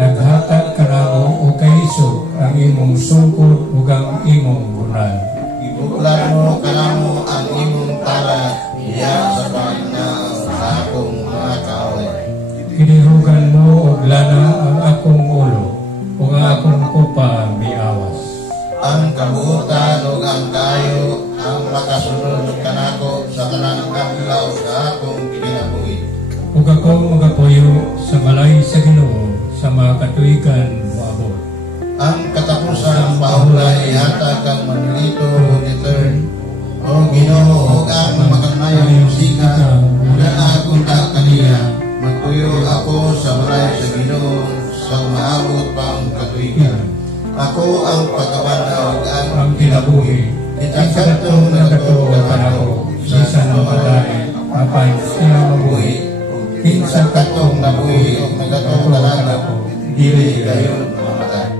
Naghatag ka namo o kaiso ang imong sungkod ug ang imong bunal. Ibuklan mo kanamo ang imong tala, iya sa pagnaw sa akong mga kaaway. Kinihugan mo og lana ang akong ulo ug ang akong kupa miawas. Ang kabuutan ug ang kayo ang makasunod kanako sa tanang adlaw sa akong kinabuhi. Ug akong magapuyo sa balay sa Ginoo sa mga katuigan moabot. Ang katapusan paulay hatag kang manlito o return o Ginoo ug ang makanayang musika na akong kaniya. Magpuyo ako sa balay sa Ginoo sa maabot pang katuigan. Ako ang pagkabanaw ug ang kinabuhi. Itakatong nagatugan ako sa ng balay apan siya mabuhi. Kinsa katong nabuhi ug nagatugan ako dili kayo mamatay.